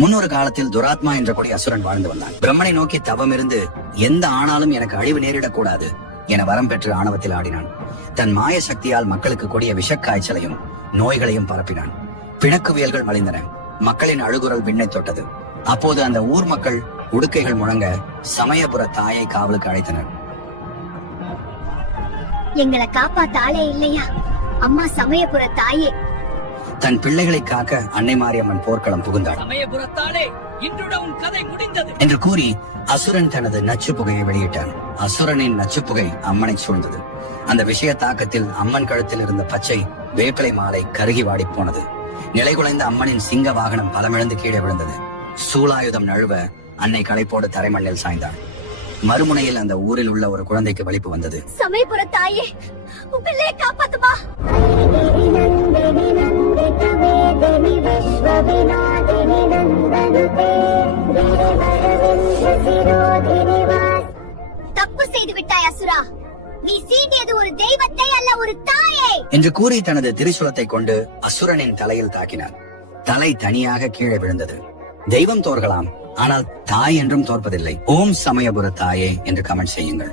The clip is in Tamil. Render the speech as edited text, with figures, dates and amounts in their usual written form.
முன்னொரு காலத்தில் துராத்மா என்ற கொடி அசுரன் வாழ்ந்து வந்தான். பிரம்மனை நோக்கி தவம் இருந்து எந்த ஆனாலும் எனக்கு அழிவு நேரிடக்கூடாது என வரம் பெற்று ஆணவத்தில் ஆடினான். தன் மாய சக்தியால் மக்களுக்கு கொடிய விஷக்காய்ச்சலையும் நோய்களையும் பரப்பினான். பிணக்குவியல்கள் மலிந்தன. மக்களின் அழுகுரல் விண்ணை தொட்டது. அப்போது அந்த ஊர் மக்கள் உடுக்கைகள் முழங்க சமயபுர தாயை காவலுக்கு அழைத்தனர். எங்களை காப்பாத்த ஆளே இல்லையா? அம்மா சமயபுர தாயே. தன் பிள்ளைகளை காக்க அன்னை மாரியம்மன் போர்க்களம் புகுந்தாள். சமயபுரத்தாலே இன்றுடன் உன் கதை முடிந்தது என்று கூறி அசுரன் தனது நச்சு புகையை வெளியிட்டான். அசுரனின் நச்சு புகை அம்மனை சூழ்ந்தது. அந்த விஷய தாக்கத்தில் அம்மன் கழுத்தில் இருந்த பச்சை வேப்பிலை மாலை கருகி வாடி போனது. நிலைகுலைந்த அம்மனின் சிங்க வாகனம் பலமிழந்து கீழே விழுந்தது. சூலாயுதம் நழுவ அன்னை களைப்போடு தரைமண்ணில் சாய்ந்தாள். மறுமுனையில் அந்த ஊரில் உள்ள ஒரு குழந்தைக்கு வலிப்பு வந்தது. சமயபுர தாயே, உன் பிள்ளையை காப்பாத்துமா. தப்பு செய்து விட்டாய் அசுரா. நீ சீண்டியது ஒரு தெய்வத்தை அல்ல, ஒரு தாயை என்று கூறி தனது திரிசூலத்தை கொண்டு அசுரனின் தலையில் தாக்கினார். தலை தனியாக கீழே விழுந்தது. தெய்வம் தோற்கலாம், ஆனால் தாய் என்றும் தோற்பதில்லை. ஓம் சமயபுர தாயே என்று கமெண்ட் செய்யுங்கள்.